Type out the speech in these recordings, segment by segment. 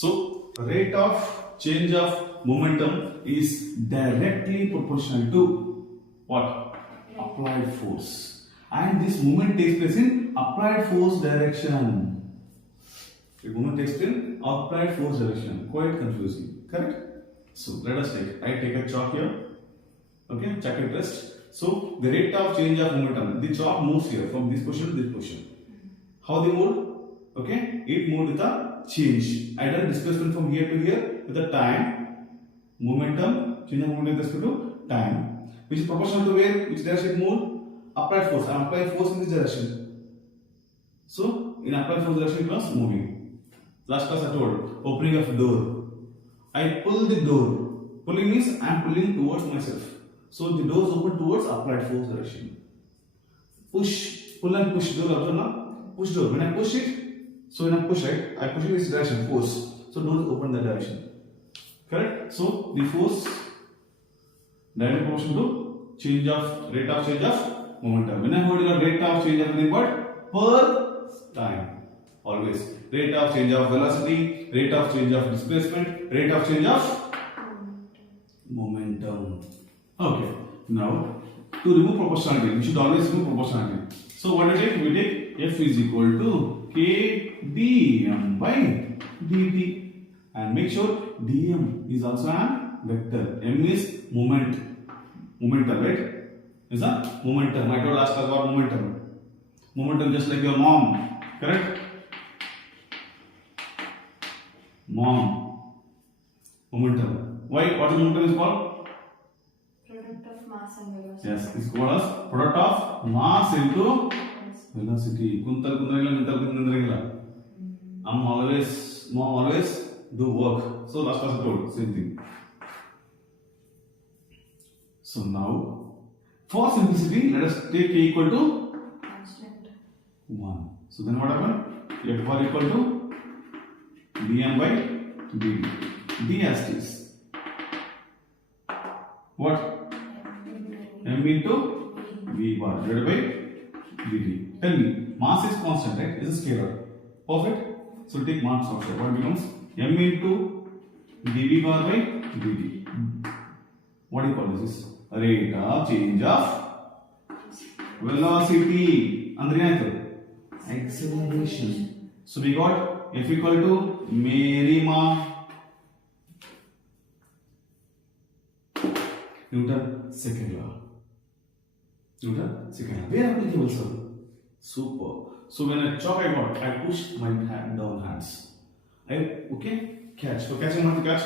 So rate of change of momentum is directly proportional to what? Applied force. And this movement takes place in applied force direction. The movement takes place in applied force direction. Quite confusing, correct? So let us take. I take a chalk here. Okay, check it rest. So the rate of change of momentum. The chalk moves here from this position to this position. How they moved? Okay, it moved with a change. Either displacement from here to here with the time, momentum, change of momentum with respect to time, which is proportional to where, which direction it moved? Applied force. I am applying force in this direction. So in applied force direction it was moving. Last class I told, opening of door. I pull the door. Pulling means I am pulling towards myself. So the door is open towards applied force direction. Push, pull and push door. Observe now. Push door. When I push it, so when I push it, I push it in this direction, force. So door is open that direction. Correct? So the force directly proportional to change of rate of change of momentum. When I hold your rate of change of anything but per time. Always. Rate of change of velocity, rate of change of displacement, rate of change of momentum. Okay. Now to remove proportionality, we should always remove proportionality. So what do we take? We take F is equal to K dm by dt, and make sure dm is also a vector. M is momentum, right? Is that momentum? I told last class about momentum. Momentum just like your mom, correct? Mom. Momentum. Why? What momentum is called? Product of mass and velocity. Yes, it's called as product of mass into velocity. Mom always do work. So last class I told same thing. So now, for simplicity, let us take K equal to Constant. 1. So then what happened? F bar equal to dm by dt. D as this. What? M into V bar divided by dt. Tell me, mass is constant, right? Is a scalar. Perfect? So take mass outside. What becomes? M into dV bar by dt. What do you call this? Rate of change of velocity. Andre acceleration. So we got F equal to Merima Newton second law. Newton second law. Where applicable, sir? Super. So when I chalk I got, I push my hand down hands. Okay, catch. For catching, I want to catch.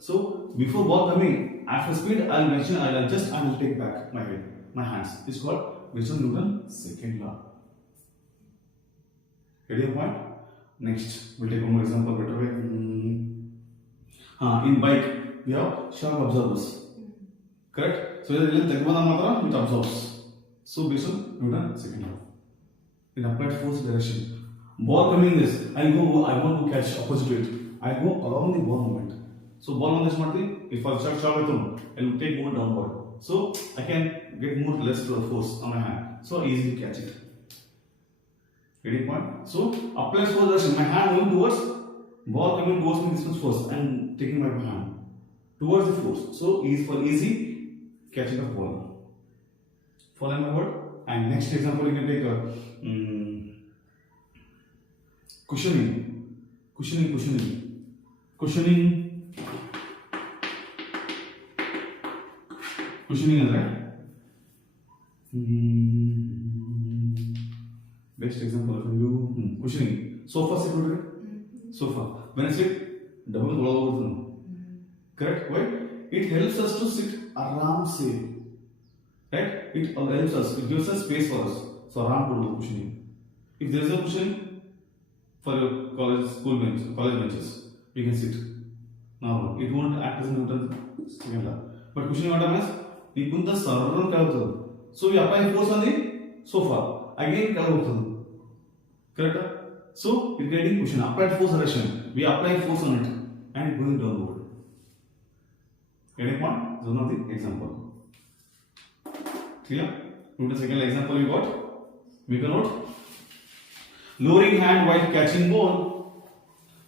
So before ball coming, after speed, I'll mention. I'll adjust. I will take back my head, my hands. It's called Newton second law. Get your point? Next, we'll take one more example. Better way. In bike, we have sharp observers. Correct? So the length which absorbs. So based on Newton second law. In applied force direction, ball coming this, I want to catch opposite to it. I go along the ball movement. So ball on this martin, if I start shot with him, I will take more downward. So I can get more less force on my hand. So I easily catch it. Getting point? So applied force direction, my hand moving towards ball coming towards me, this much force and taking my hand towards the force. So easy catching of ball. Follow my word? And next example you can take cushioning. Cushioning is right. Best example from you. Cushioning. Sofa sit right? Sofa. When I sit, double all over. Correct? Why? It helps us to sit aram se. Right? It helps us. It gives us space for us. So aram cushioning. If there is a cushion for your college benches, you can sit. Now it won't act as a Newton second law. But cushioning what happens? We put the server. So we apply force on the sofa. Again correct? So we are getting cushion. Applied force direction. We apply force on it and going downward. Getting point? This is one of the example. Clear? Newton second law example you got. Make a note. Lowering hand while catching ball.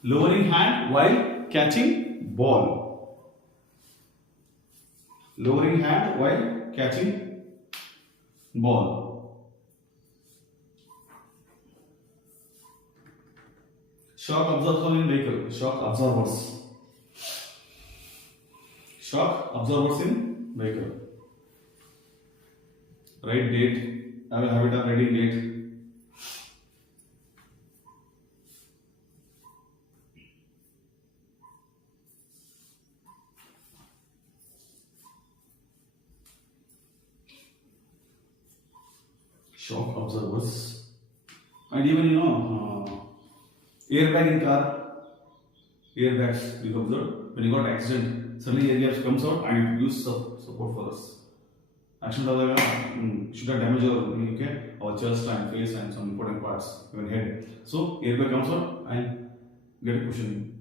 Lowering hand while catching ball. Lowering hand while catching ball. Shock absorption in vehicle. Shock absorbers. Shock absorbers in vehicle. Write date. I will have it up writing date. Shock absorbers. And even airbag in car. Airbags you observe when you got accident. Suddenly airbags comes out and it gives support for us. Accident should have damage our chest and face and some important parts, even head. So airbag comes out and get a cushioning.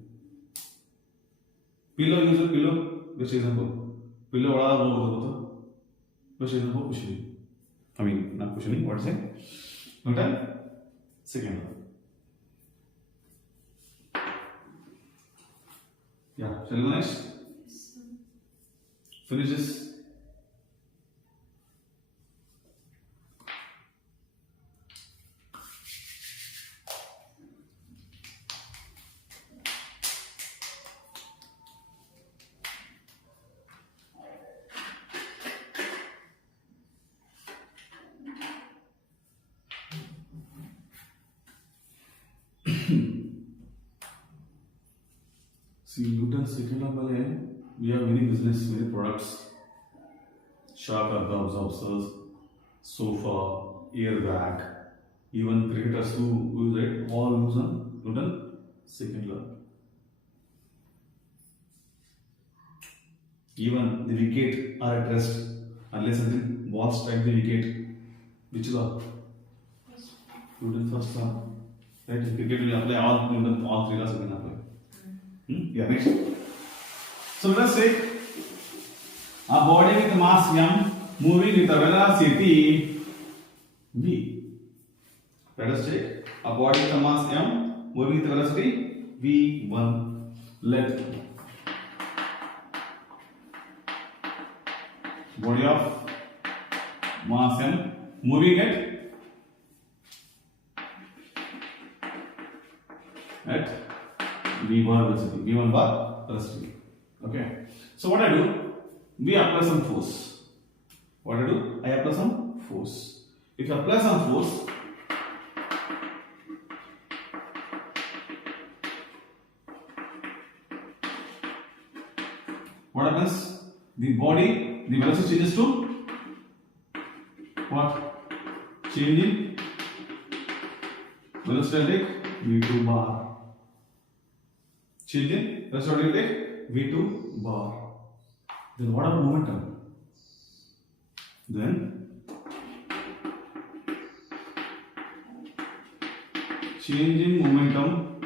Pillow, use a pillow, best example. Pillow best example cushioning. I mean not cushioning, what is it? Noted? Second one. Yeah, shall we go next? Finish this. See, Newton's second law we have many business, many products. Shock absorbers, sofa, airbag, even cricketers who use it, all use on Newton's second law. Even the wicket are at rest unless something ball strike the wicket. Which law? Newton's first law. Right? In cricket we apply all Newton, all three laws we can apply. Yeah, next. So let us say a body with mass m moving with a velocity v. Let us take a body with a mass m moving with a velocity v1. Let body of mass m moving at v bar velocity, v1 bar velocity. Okay. So what I do? We apply some force. What I do? I apply some force. If you apply some force, what happens? The body, the velocity changes to what? Change in velocity v2 bar. Change in velocity v2 bar. Then what about momentum? Then change in momentum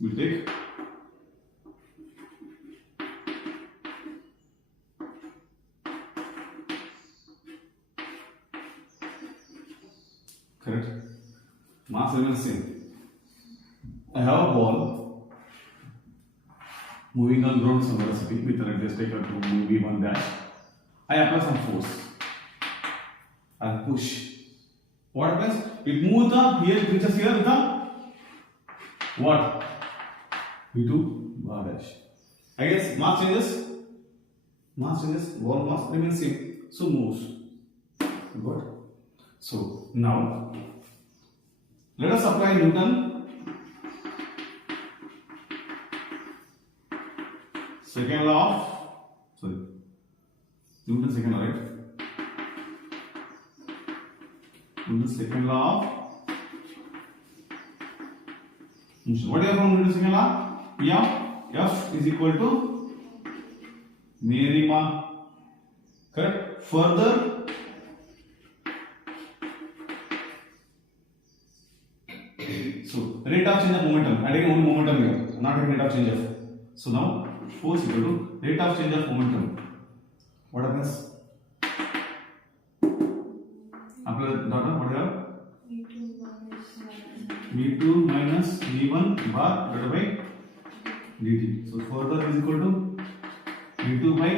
will take correct. Mass remains same. I have a ball moving on ground some velocity with an just take a v1 dash. I apply some force and push. What happens? It moves the here, reaches here with the what? v2 bar dash. I guess mass changes. Ball mass remains same. So moves. Good. So now let us apply Newton second law of Newton's second law, right? Newton's second law of motion. What is from Newton's second law? F is equal to Merima. Correct? Further, so rate of change of momentum. I take only momentum here, not rate of change of. So now force equal to rate of change of momentum. What happens? Apply the data. What do you have? v2 minus v1 bar divided by dt. So further is equal to v2 by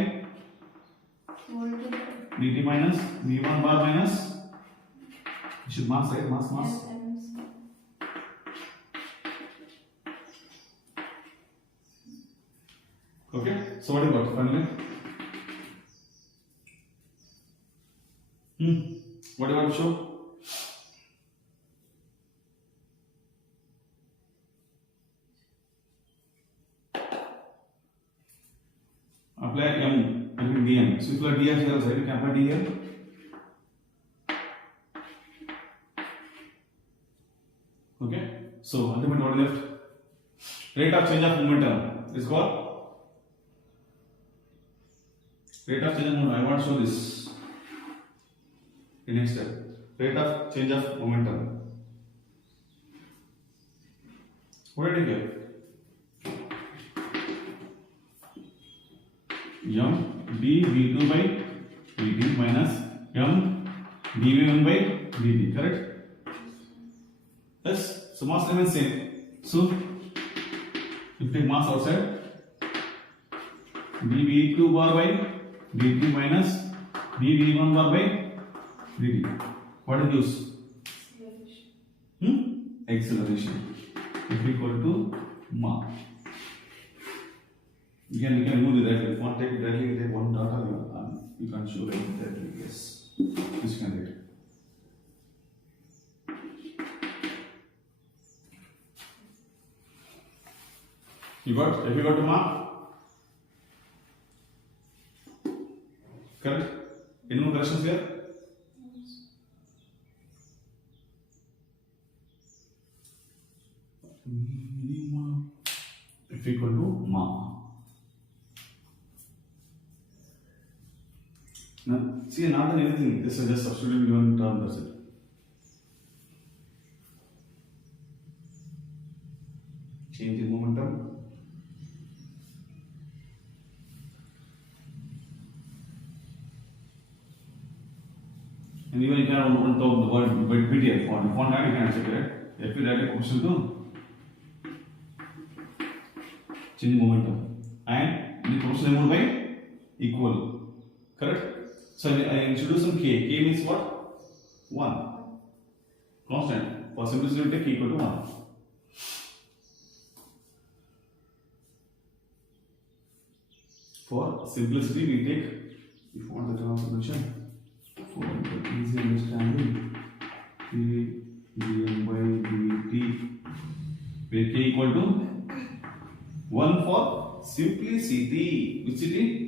dt minus v1 bar minus, you should mass, right? Mass. Okay, so what about finally? What do you want to show? Apply M, I mean dm. So if you are dm here, you can apply dm. Okay, so ultimately what is left? Rate of change of momentum is called rate of change of momentum. I want to show this. The next step, rate of change of momentum. What did you get? M dv2 by dt minus m dv1 by dt, correct? Yes, so mass remains same. So if you take mass outside, dv2 bar by dt minus dv1 bar by dt. What is use? Acceleration is equal to mass. You can move it directly. If you want to take it directly, you take one data, you can show it directly. Yes, this can get. You got? Have you got the mark? Correct? Any more questions here? Minimum if equal to mark. Now, see, not done anything. This is just substituting given term. That's it. Change in momentum. And even you can on top the word BTL font. Font that you can answer, correct? If you write a question to change momentum and the proportional amount by equal, correct? So I introduce some k. K means what? 1. Constant. For simplicity, we take k equal to 1. For simplicity, we take, if you want the term of mention, for easy understanding, k dm by dt, where k equal to 1 for simplicity. Which city?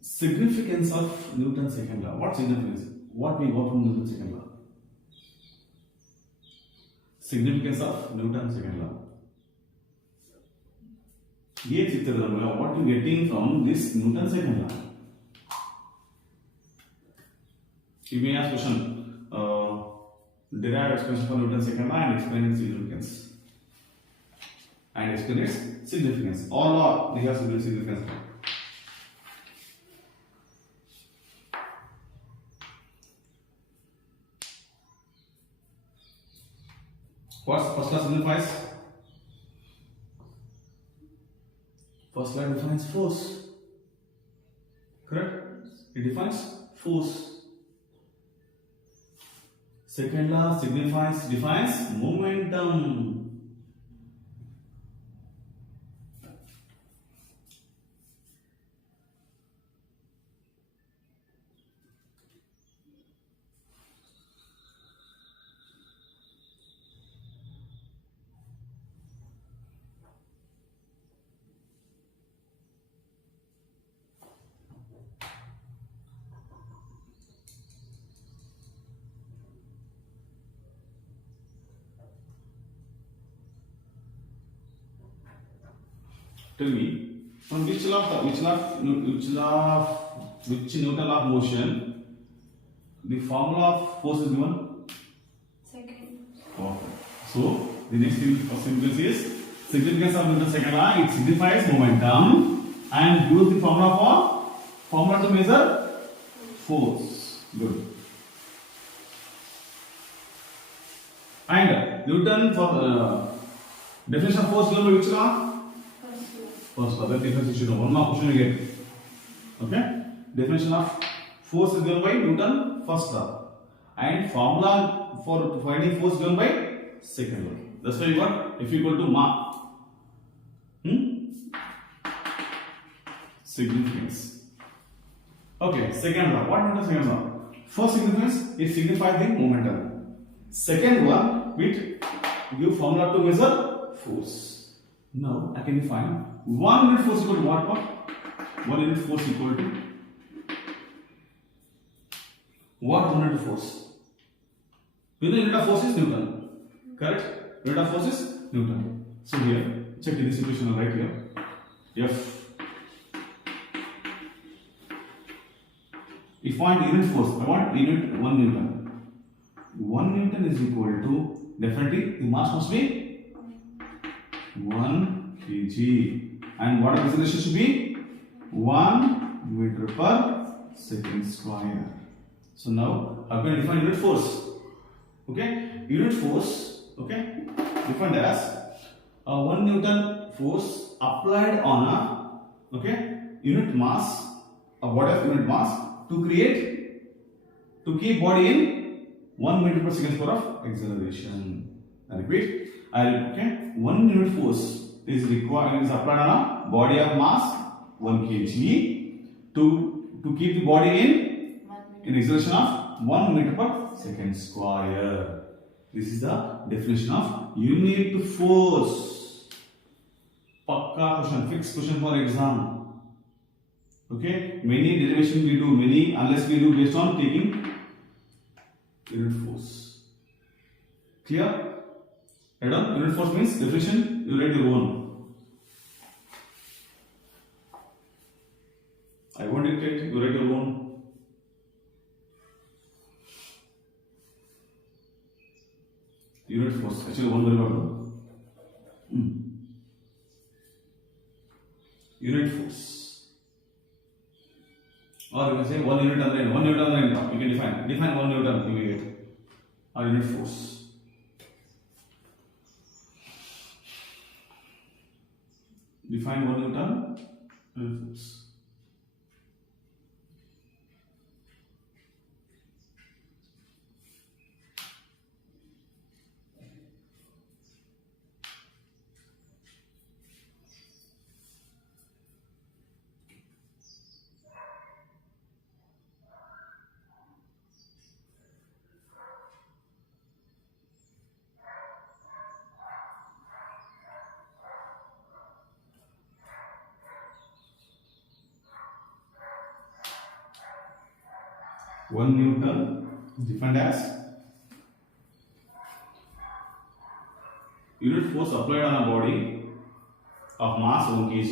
Significance of Newton's second law. What significance? What we got from Newton's second law? Significance of Newton's second law. What you getting from this Newton's second law? You may ask question. Derive expression for Newton's second law and explain its significance. And explain its significance. All law they have significance. What first law signifies? First law defines force. Correct? It defines force. Second law defines momentum. Tell me, on which Newton law of motion the formula of force is given. Second. Okay. So the next significance is significance of Newton's second law. It signifies momentum and use the formula to measure force. Good. And Newton for definition of force given by which law? First law. That difference you should know. One more question you get. Okay. Definition of force is given by Newton first law, and formula for finding force given by second law. That's why you got F equal to ma. Significance. Okay, second law. What Newton's second law? First significance, it signifies the momentum. Second one, it give formula to measure force. Now I can define 1 unit force equal to what? 1 unit force equal to what? 1 unit force. You know unit of force is Newton. Correct? Unit of force is Newton. So here, check this equation right here. F. If I want unit force, I want unit 1 Newton. 1 Newton is equal to, definitely the mass must be 1 kg. And what acceleration should be? 1 meter per second square. So now, how can I define unit force? Okay, unit force, okay, defined as 1 Newton force applied on a, okay, unit mass, a body of unit mass to keep body in 1 meter per second square of acceleration. I repeat, okay, 1 unit force is applied on a body of mass 1 kg to keep the body in acceleration of 1 meter per second square. This is the definition of unit force. Pakka question, fixed question for exam. Okay, many derivation we do, many unless we do based on taking unit force. Clear? Right on? Unit force means definition, you write your own. I won't dictate, you write your own. Unit force, actually one very important. Unit force. Or you can say 1 unit under 1 Newton under you can define 1 Newton immediate or unit force. Define 1 Newton unit force. One Newton is defined as unit force applied on a body of mass 1 kg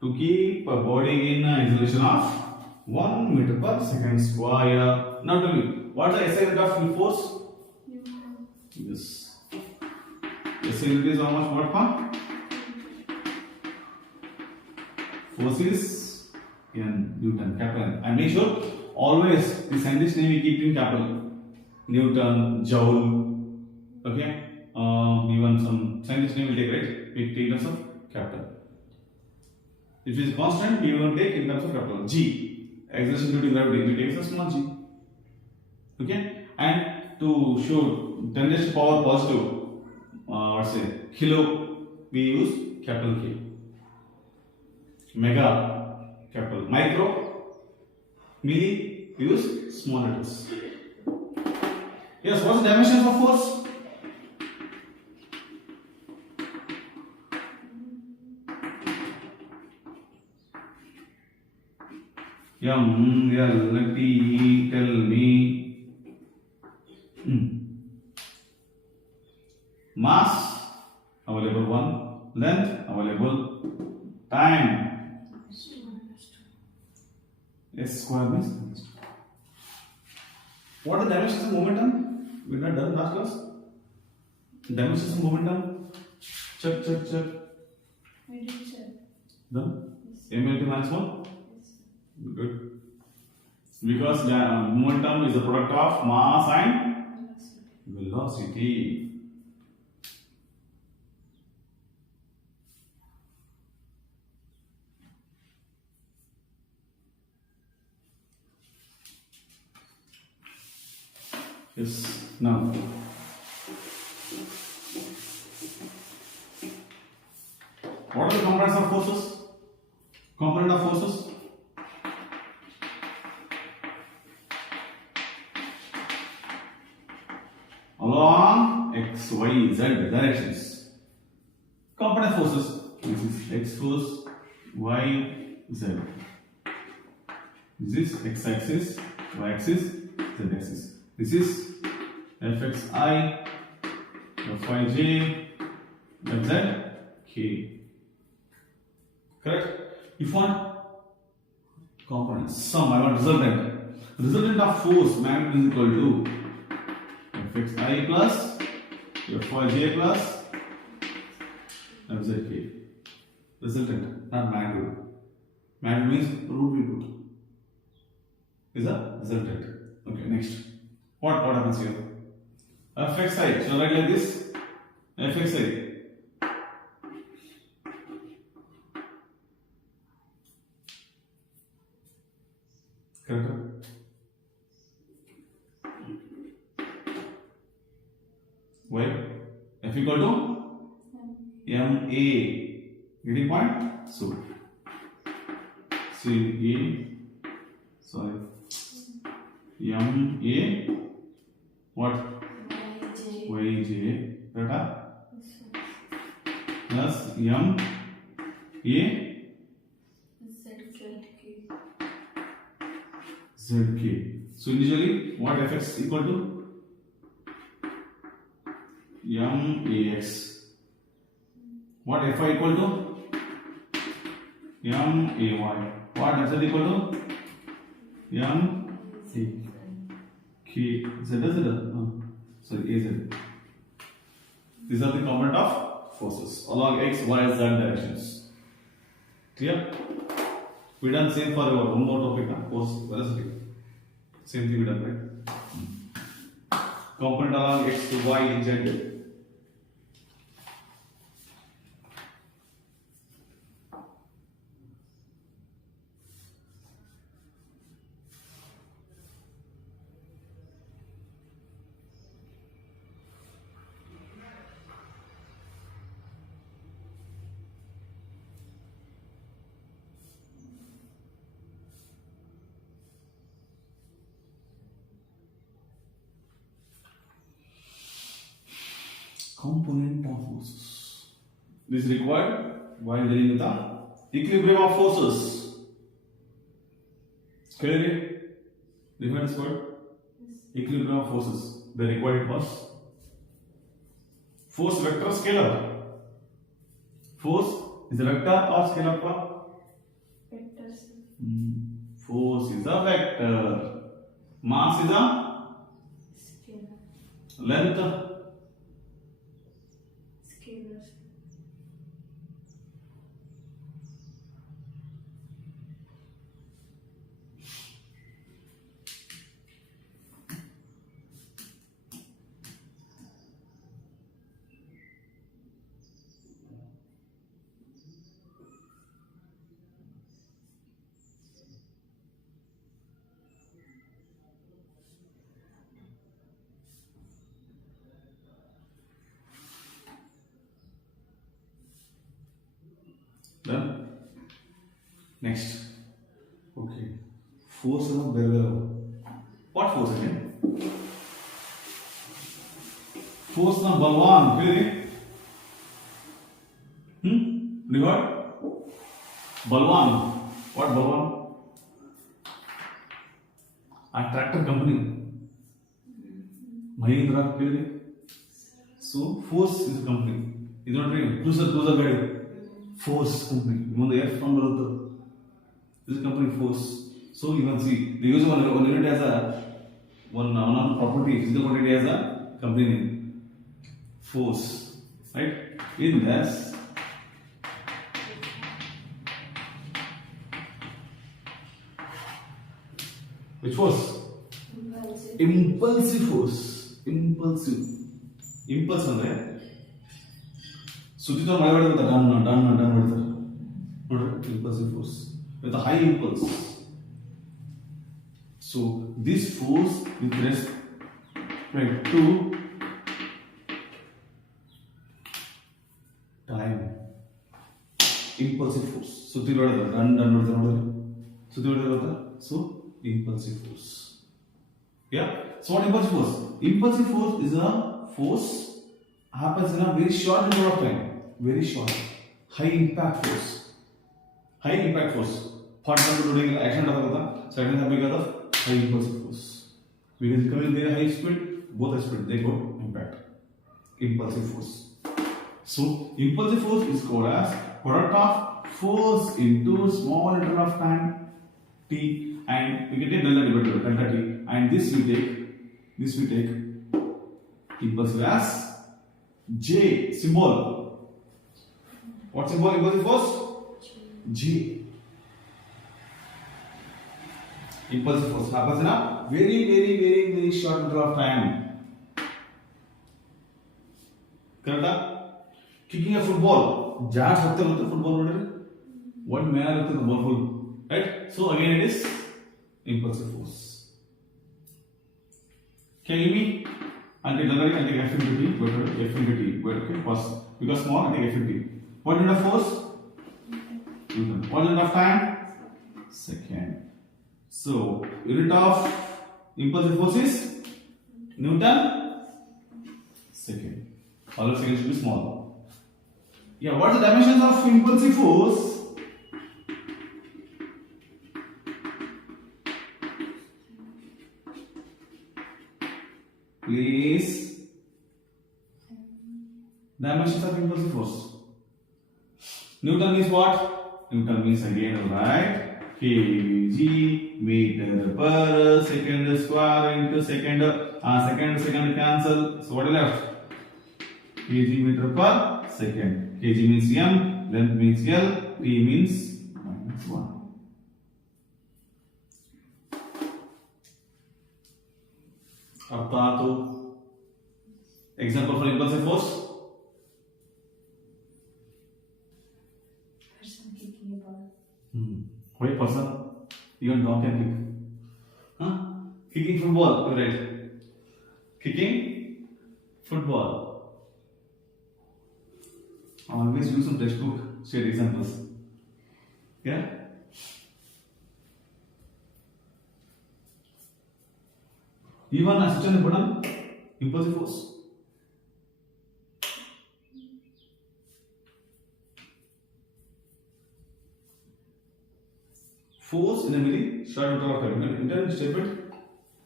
to keep a body in acceleration of 1 meter per second square. Now tell me, what is the SI unit of unit force? Newton. Yes. SI unit is how much what part? Force is in Newton, capital N. And make sure always the scientist name we keep in capital. Newton, Joule, okay? Even some scientist name will take, right? We take in terms of capital. If it is constant, we will take in terms of capital. G, acceleration due to gravity, we take as a small g. Okay? And to show 10 raised to power positive, let's say kilo, we use capital K. Mega, capital. Micro, milli, use small letters. Yes, what's the dimension of force? Let me tell me. Mass available 1, length available, time. S square means What are the dimensions of momentum? We not done last class. Dimensions of momentum. Check. We did check. Done. Yes. M minus 1. Yes. Good. Because the momentum is a product of mass and velocity. Yes. Now, what are the components of forces? Component of forces. Along x, y, z directions. Component forces. This is x force, y, z. This is x axis, y axis, z axis. This is fxi, fyj, fzk. Correct? If you want components, sum, I want resultant. Resultant of force magnitude is equal to fxi plus fyj plus fzk. Resultant, not magnitude. Magnitude means root. Is a resultant. Okay, next. What happens here? fxi. Shall I write like this? fxi. Correct? Why? F equal to ma. Getting point? So ma what? yj correct? Plus ma zk. So initially what fx equal to max. What fi equal to may. What fz equal to k. Z is sorry, az. These are the component of forces along x, y, z directions. Clear? We done same for our one more topic, force velocity. Same thing we done, right? Component along x, y, z. Component of forces. This is required while dealing with the equilibrium of forces. Clearly? Define this word? Equilibrium of forces. The required was force vector scalar. Force is a vector or scalar? Vectors. Force is a vector. Mass is a Scalar. length. Scalars. Done. Next. Okay. Force of bearer. What force again? Force na balwan. Clear? You heard? Balwan. What balwan? A tractor company. Mahindra. Clear? So force is a company. Is not right. Cruiser guide. Force company. Munde F from below. This is company force. So you can see they use one unit as a one of the property, physical quantity has a company name. Force, right? In this, which force? Impulsive force. Impulsive. Impulse ಅಂದ್ರೆ ಸುತ್ತಿತ ಮಳೆ done ಮಾಡ್ತಾರೆ ನೋಡ್ರಿ impulsive force with a high impulse. So this force with respect to time, impulsive force. ಸುತ್ತಿ ಹೊಡೆದ done ಮಾಡ್ತಾರೆ ನೋಡ್ರಿ ಸುತ್ತಿ ಹೊಡೆದ so impulsive force. Yeah. So what impulsive force? Impulsive force is a force happens in a very short interval of time. Very short. High impact force. High impact force. For example, doing action suddenly happening because of high impulsive force. Because coming there high speed, both are speed, they got impact. Impulsive force. So impulsive force is called as product of force into small interval of time t, and we can take delta t, and this we take impulsive as J symbol. What symbol impulsive force? J. Impulsive force happens in a very short interval of time. Correct? Kicking a football, jazz hotte hotte football nodri, one man hotte the ball full, right? So again it is impulsive force. Can you me? And take F into T, F into T, okay, first because small, I take F into T. What unit of force? Newton. What unit of time? Second. So unit of impulsive force is Newton second. All of second should be small. Yeah, what are the dimensions of impulsive force? Please. Dimensions of impulsive force. Newton means what? Newton means again, right? kg meter per second square into second. Second cancel. So what is left? kg meter per second. Kg means m, length means l, t means -1. अर्थात example for impulsive force. Person kicking a ball. Why person? Even dog can kick. Huh? Kicking football, you're right. Kicking football. Always use some textbook, share examples. Yeah? Even a switch on the button, impulsive force. Force in a very short interval of time. Interval statement.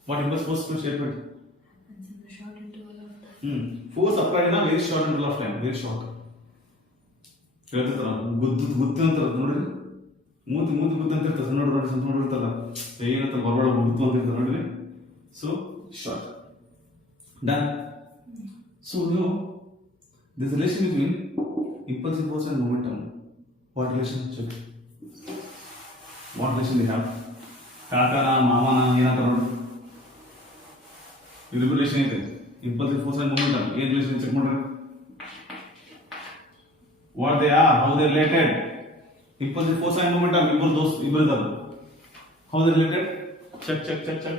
What impulse force to statement? And in the short interval of time. Force applied in a very short interval of time. Very short. ಹೇಳ್ತಿರ್ತಾರ ಗುತ್ತು ಅಂತಾರ ನೋಡ್ರಿ ಮೂತಿ ಗುತ್ತು ಅಂತ ಇರ್ತಾರೆ ಸಣ್ಣ ನೋಡಿರ್ತಾರ ಏನಂತ ಬರಬೇಡ ಗುತ್ತು ಅಂತ ಇರ್ತಾರೆ ನೋಡ್ರಿ so short done so this relation between impulsive force and momentum. What relation? Check. What relation they have? ಕಾಕನ ಮಾವನ ಏನಂತ ನೋಡಿ ಇದು ರಿಲೇಷನ್ ಇದೆ impulsive force and momentum. ಏನು ರಿಲೇಷನ್ ಚೆಕ್ ಮಾಡ್ರಿ. What they are, how they related. Impulsive force and momentum, ಇಬ್ಬರು ಇದ್ದಾರೆ. How they related? Check.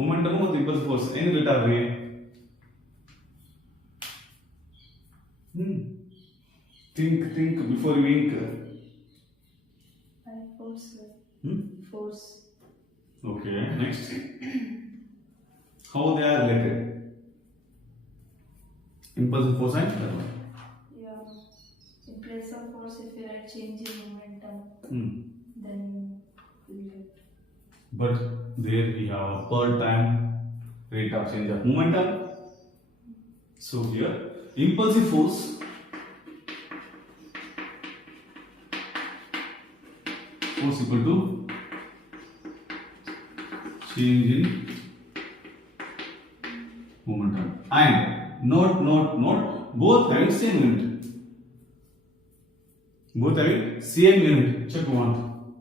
Momentum ಮತ್ತು impulsive force ಏನು relate agri? Think before you wink. By force. Force. Okay, next. How they are related? Impulsive force and that one. Yeah. In place of force, if you write change in momentum, then you get. But there we have a per time rate of change of momentum. So here, impulsive force equal to change in momentum. And note, both having same unit. Both having same unit. Check one.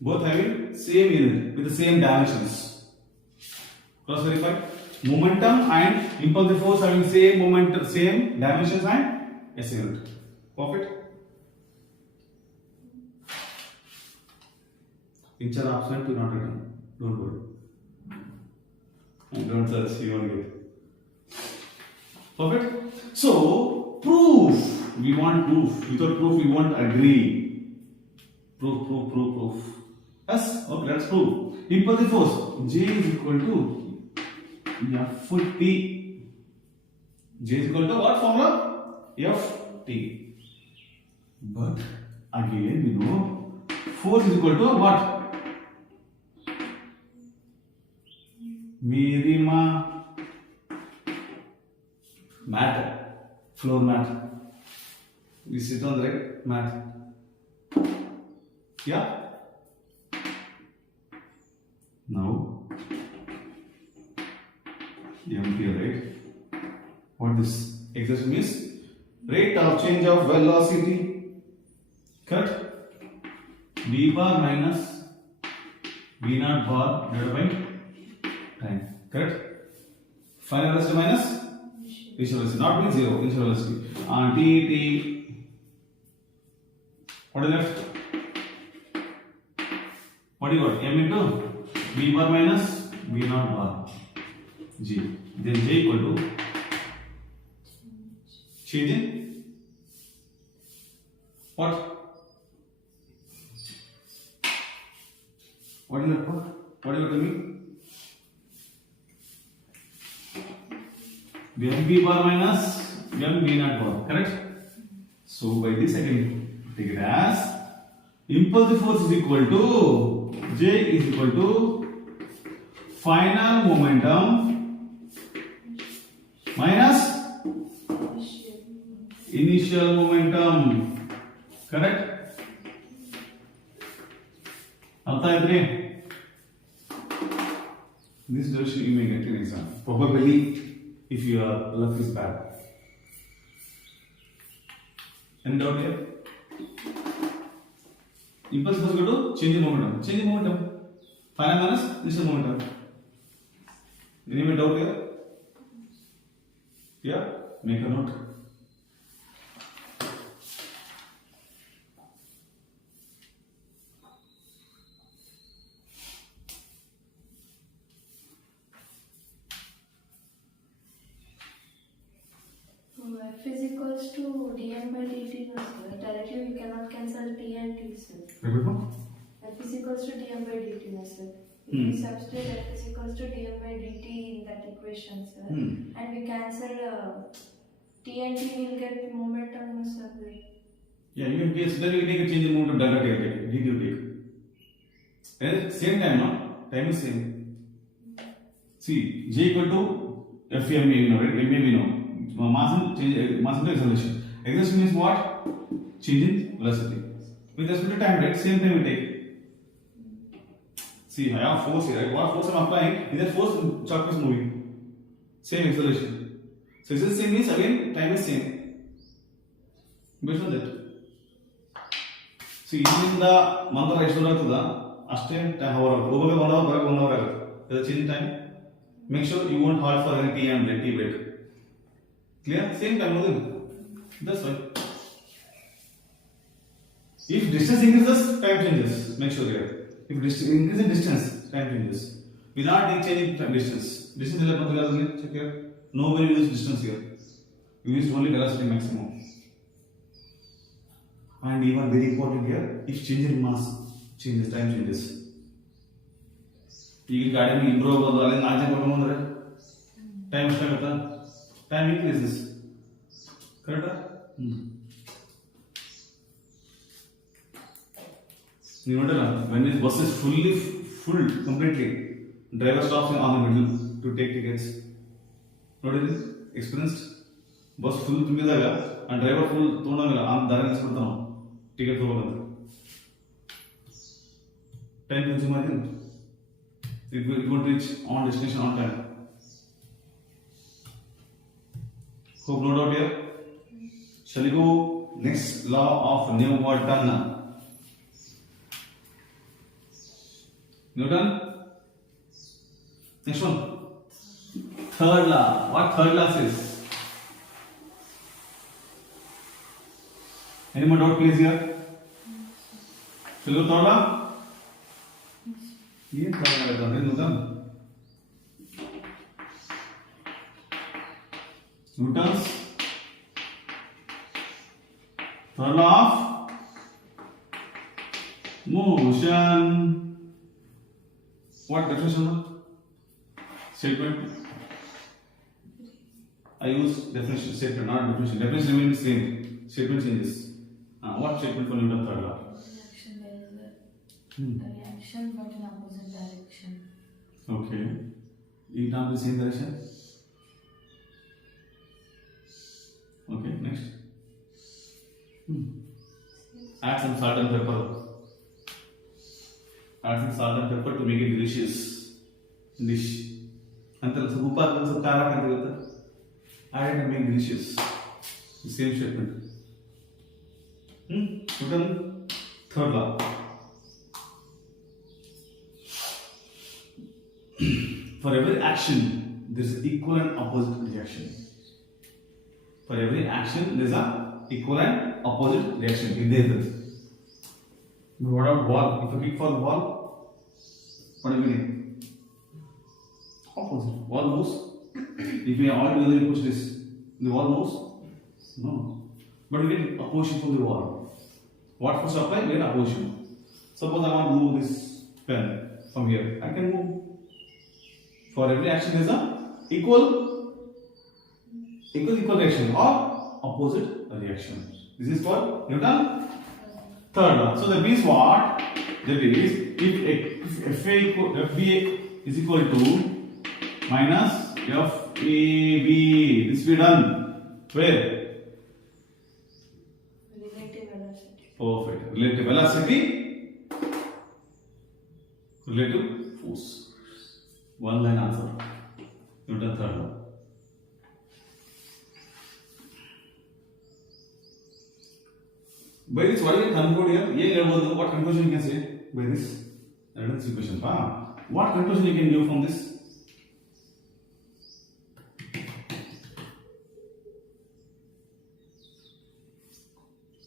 Both having same unit with the same dimensions. Cross verify. Momentum and impulsive force having same momentum, same dimensions and SI unit. Perfect. Inch are absent to not return. Don't worry. And don't search. You won't get. Perfect. So proof. We want proof. Without proof, we won't agree. Proof. Yes. Okay. Let's prove. Impulsive force. J is equal to Ft. J is equal to what formula? Ft. But again, we know force is equal to what? Merima matter, floor mat. We sit on the right mat. Yeah. Now, empty, right? What this expression means? Rate of change of velocity. Correct. V bar minus V naught bar divided by time. Correct. Final velocity minus initial velocity, not means zero. Initial velocity. T. What is left? What do you got? M into V bar minus V naught bar G. Then J equal to change in what? What is that? What do you got to me? V bar minus M V naught bar. Correct? So by this I can take it as impulsive force is equal to J is equal to final momentum minus initial momentum. Correct? This direction you may get in exam. Probably if your luck is bad. Any doubt here? Impulse force equal to change in momentum. Change in momentum. Final minus initial momentum. Any doubt here? Yeah? Make a note. F is equals to dm by dt, no sir. Directly we cannot cancel t and t, sir. F is equals to dm by dt, no sir. If we substitute F is equals to dm by dt in that equation, sir, and we cancel t and t, will get momentum, no sir. Yeah, you can then you take a change in momentum directly. Did you take? And same time, no? Time is same. See, J equal to F M A, right? M A we know. Mass into acceleration. Acceleration means what? Change in velocity. With respect to time, right? Same time we take. See, I have force here. Right? What force I am applying? In that force, chalk is moving. Same acceleration. So acceleration same means again time is same. Based on that. See, in the month of time, hour. Over 1 hour, 1 hour. The change in time. Make sure you won't halt for any T and T break. Clear? Same time only. That's why. If distance increases, time changes. Make sure here. If increase in distance, time changes. Without changing time distance. Distance is like check here. Nobody uses distance here. You use only velocity maximum. And even very important here, if change in mass changes, time changes. You can improve time increases. Correct? When this bus is full completely, driver stops on the middle to take tickets. Notice this? Experienced? Bus full together and driver full ticket. Time consumer. it won't reach on destination on time. Hope no doubt here. Shall we go next law of Newton? Newton. Next one. Third law. What third law says? Any more doubt please here? Shall we go third law? Yes. Third law. Newton. Newton's third law of motion. What definition? Statement. I use definition statement, not definition. Definition remains same. Statement changes. What statement for Newton third law? Reaction, there is a reaction but in opposite direction. Okay. Each time the same direction. Okay, next. Add some salt and pepper. Add some salt and pepper to make it delicious dish. Until some upar and some kara can do it. Add it and make delicious. The same statement. Newton third law. For every action, there is equal and opposite reaction. For every action, there is a equal and opposite reaction. In there. What about ball? If I kick for the ball, what do you mean? Opposite. Ball moves. If we all together push this, the ball moves? No. But we get opposition from the wall. What force apply? We get opposition. Suppose I want to move this pen from here. I can move. For every action, there is a equal reaction or opposite reaction. This is called Newton third law. So that means what? That is, if FA is equal to minus FAB, this we done where? Relative velocity. Perfect. Relative velocity, relative force. One line answer. Newton third law. By this, what you can conclude here? What conclusion you can say by this? This equation. What conclusion you can give from this?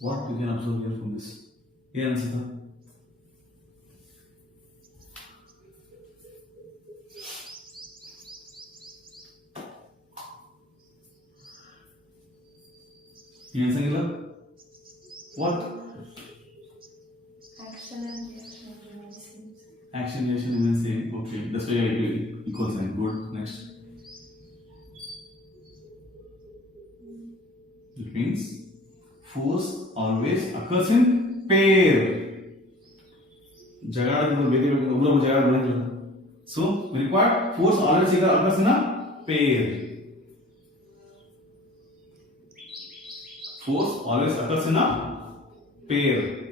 What you can observe here from this? Here answer. Answer. What? Action and reaction remain same. Action reaction remains same. Okay, that's why I do equal sign. Good. Next. It means force always occurs in pair. So we require force always occurs in a pair. Force always occurs in a pair.